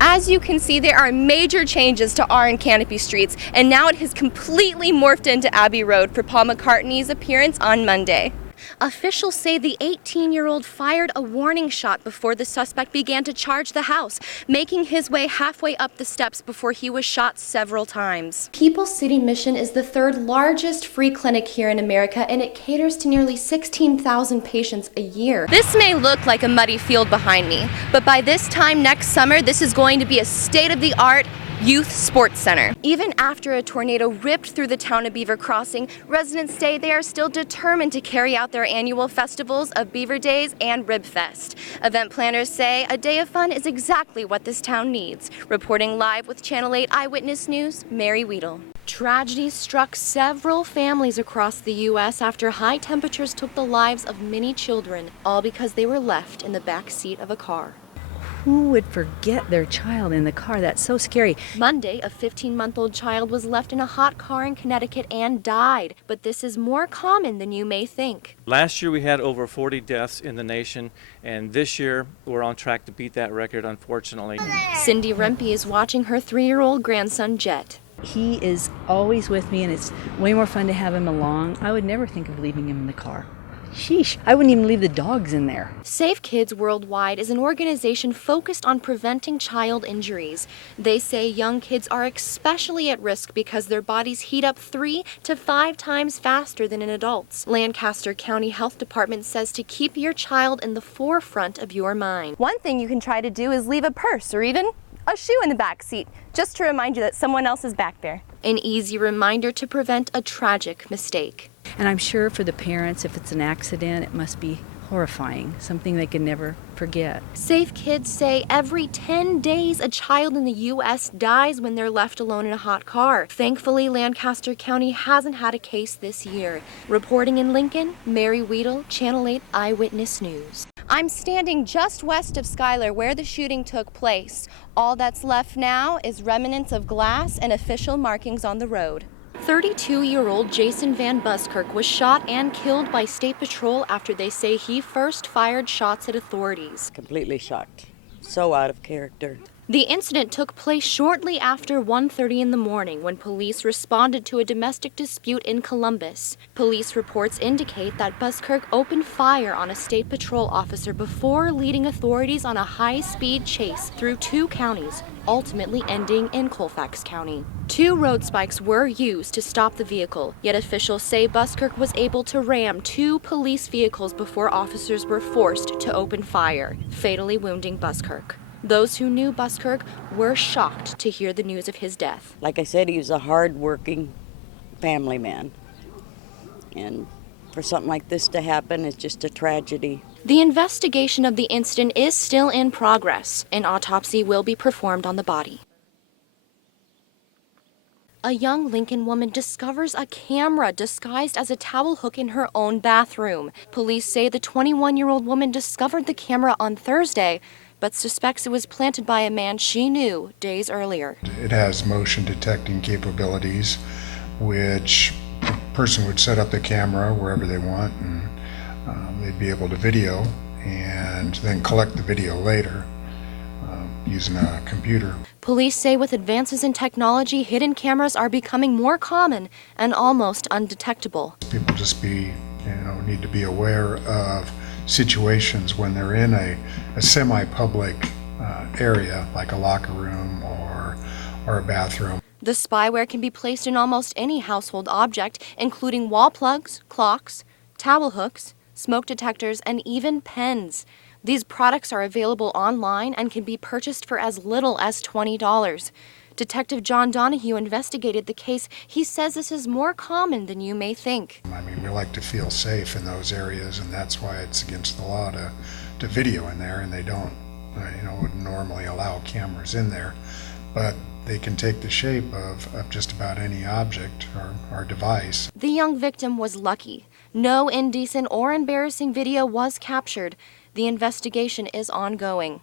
As you can see, there are major changes to R and Canopy Streets, and now it has completely morphed into Abbey Road for Paul McCartney's appearance on Monday. Officials say the 18-year-old fired a warning shot before the suspect began to charge the house, making his way halfway up the steps before he was shot several times. People's City Mission is the third largest free clinic here in America, and it caters to nearly 16,000 patients a year. This may look like a muddy field behind me, but by this time next summer, this is going to be a state-of-the-art youth sports center. Even after a tornado ripped through the town of Beaver Crossing, residents say they are still determined to carry out their annual festivals of Beaver Days and Rib Fest. Event planners say a day of fun is exactly what this town needs. Reporting live with Channel 8 Eyewitness News, Mary Wiedel. Tragedy struck several families across the U.S. after high temperatures took the lives of many children, all because they were left in the back seat of a car. Who would forget their child in the car? That's so scary. Monday, a 15-month-old child was left in a hot car in Connecticut and died. But this is more common than you may think. Last year we had over 40 deaths in the nation, and this year we're on track to beat that record, unfortunately. Cindy Rempe is watching her 3-year-old grandson, Jet. He is always with me, and it's way more fun to have him along. I would never think of leaving him in the car. Sheesh, I wouldn't even leave the dogs in there. Safe Kids Worldwide is an organization focused on preventing child injuries. They say young kids are especially at risk because their bodies heat up 3 to 5 times faster than in adults. Lancaster County Health Department says to keep your child in the forefront of your mind. One thing you can try to do is leave a purse or even a shoe in the back seat, just to remind you that someone else is back there. An easy reminder to prevent a tragic mistake. And I'm sure for the parents, if it's an accident, it must be horrifying, something they can never forget. Safe Kids say every 10 days a child in the U.S. dies when they're left alone in a hot car. Thankfully, Lancaster County hasn't had a case this year. Reporting in Lincoln, Mary Wiedel, Channel 8 Eyewitness News. I'm standing just west of Schuyler where the shooting took place. All that's left now is remnants of glass and official markings on the road. 32-year-old Jason Van Buskirk was shot and killed by State Patrol after they say he first fired shots at authorities. Completely shocked. So out of character. The incident took place shortly after 1:30 in the morning when police responded to a domestic dispute in Columbus. Police reports indicate that Buskirk opened fire on a State Patrol officer before leading authorities on a high-speed chase through 2 counties, ultimately ending in Colfax County. 2 road spikes were used to stop the vehicle, yet officials say Buskirk was able to ram 2 police vehicles before officers were forced to open fire, fatally wounding Buskirk. Those who knew Buskirk were shocked to hear the news of his death. Like I said, he was a hard-working family man. And for something like this to happen is just a tragedy. The investigation of the incident is still in progress. An autopsy will be performed on the body. A young Lincoln woman discovers a camera disguised as a towel hook in her own bathroom. Police say the 21-year-old woman discovered the camera on Thursday, but suspects it was planted by a man she knew days earlier. It has motion detecting capabilities, which a person would set up the camera wherever they want, and they'd be able to video and then collect the video later using a computer. Police say with advances in technology, hidden cameras are becoming more common and almost undetectable. People just need to be aware of situations when they're in a semi-public area like a locker room or a bathroom. The spyware can be placed in almost any household object, including wall plugs, clocks, towel hooks, smoke detectors, and even pens. These products are available online and can be purchased for as little as $20. Detective John Donahue investigated the case. He says this is more common than you may think. I mean, we like to feel safe in those areas, and that's why it's against the law to video in there, and they don't, would normally allow cameras in there. But they can take the shape of just about any object or device. The young victim was lucky. No indecent or embarrassing video was captured. The investigation is ongoing.